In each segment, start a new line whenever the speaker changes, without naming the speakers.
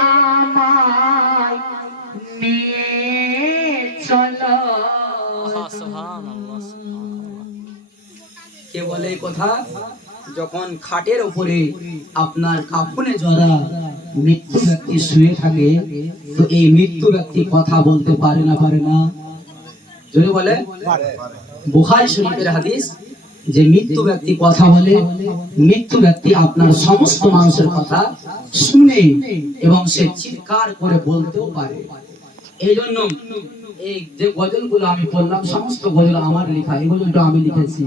আমায় নিয়ে চলো।
আহা, সুবহানাল্লাহ, সুবহানাল্লাহ।
কে বলে কথা? যখন খাটের উপরে আপনার কাফনে জড়া মৃত্যু ব্যক্তি শুয়ে থাকে তো এই মৃত্যু ব্যক্তি কথা বলতে পারে না পারে না? যদি বলে? বুখারি শরীফের হাদিস যে মৃত্যু ব্যক্তি কথা বলে, মৃত্যু ব্যক্তি আপনার সমস্ত মানুষের কথা শুনে এবং সে চিৎকার করে বলতেও পারে। এই জন্য এই যে গজলগুলো আমি বললাম সমস্ত গজল আমার লেখা এই গজলটা আমি লিখেছি।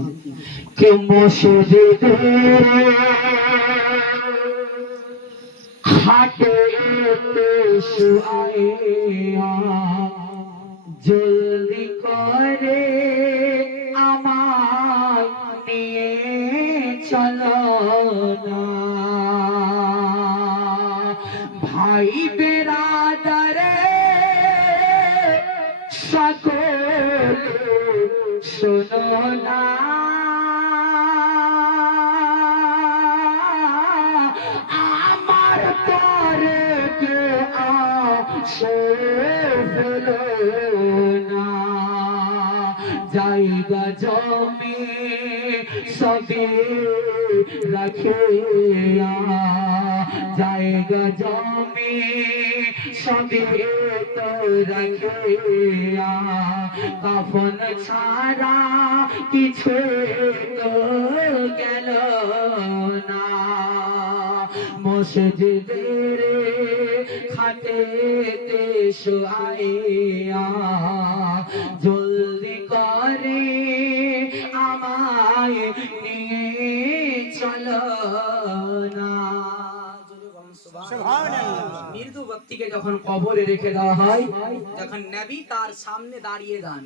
খাটে ভাই বেরাদারে সকল শোনো না আমার পরে কে আসে না জায়গা জমি সবে রাখে জায়গা জমি সবে তো রাখে কাফন ছাড়া কিছু তো গেল না। মসজিদের খাটে শোয়াইয়া জলদি করে আমায় নিয়ে চলো।
ব্যক্তিকে যখন কবরে রেখে দেওয়া হয় যখন নবী তার সামনে দাঁড়িয়ে যান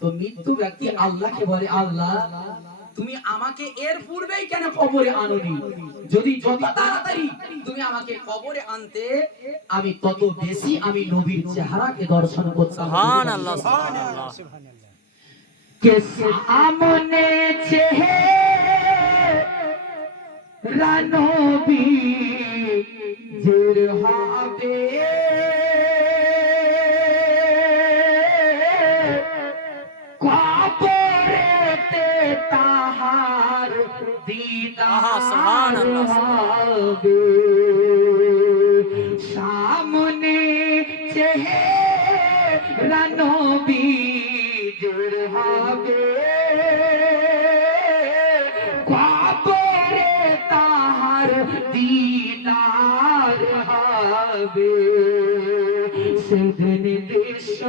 তো মৃত্যু ব্যক্তি আল্লাহকে বলে আল্লাহ তুমি আমাকে এর পূর্বেই কেন কবরে আনোনি? যদি যত তাড়াতাড়ি তুমি আমাকে কবরে আনতে আমি তত বেশি আমি নবীর চেহারাকে দর্শন করতাম
সুবহানাল্লাহ সুবহানাল্লাহ।
কে সামনে চেহারা নবী जुर হবে কবরেতে তাহার দিদার হবে। সামনে চেহারা নবীর হবে। সেদিন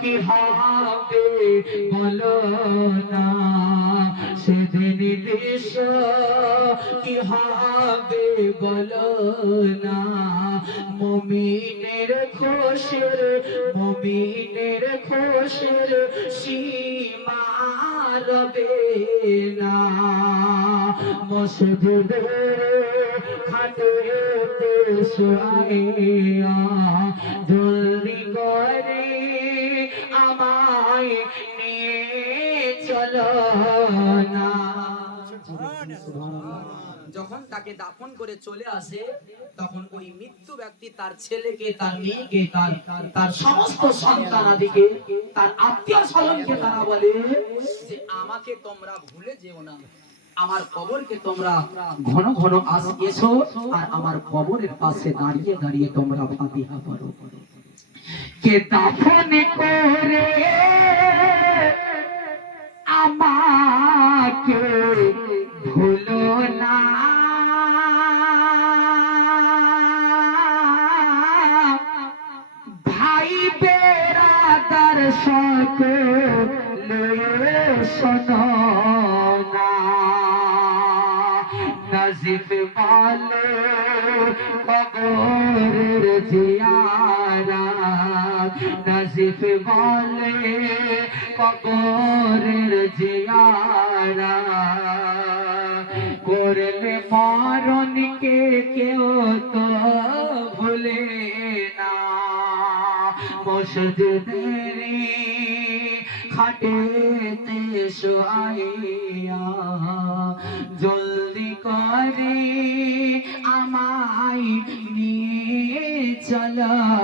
কি হবে বলো না? সেদিন দৃশ্য কি হবে বলো না? মমিনের খুশির মমিনের খুশির সীমা রবে না। মসজিদের খাটে শুয়াইয়া জলদি
যখন তাকে দাফন করে চলে আসে, তখন ওই মৃত্যু ব্যক্তি তার ছেলেকে, তার মেয়েকে, তার তার সমস্ত সন্তানাদিকে তার আত্মীয় স্বজনকে তারা বলে যে, আমাকে তোমরা ভুলে যেও না। আমার কবরকে তোমরা ঘন ঘন আস এসো আর আমার কবরের পাশে দাঁড়িয়ে দাঁড়িয়ে তোমরা ফাতিহা পড়ো
কে দাফন করে আমাকে সকল শোনো নজিব বলে কবরের জিয়ারা। নজিব বলে কবরের জিয়ারা। করলে মরণকে মসজিদের তেসো আইয়া। জলদি করে আমায় নিয়ে চলো।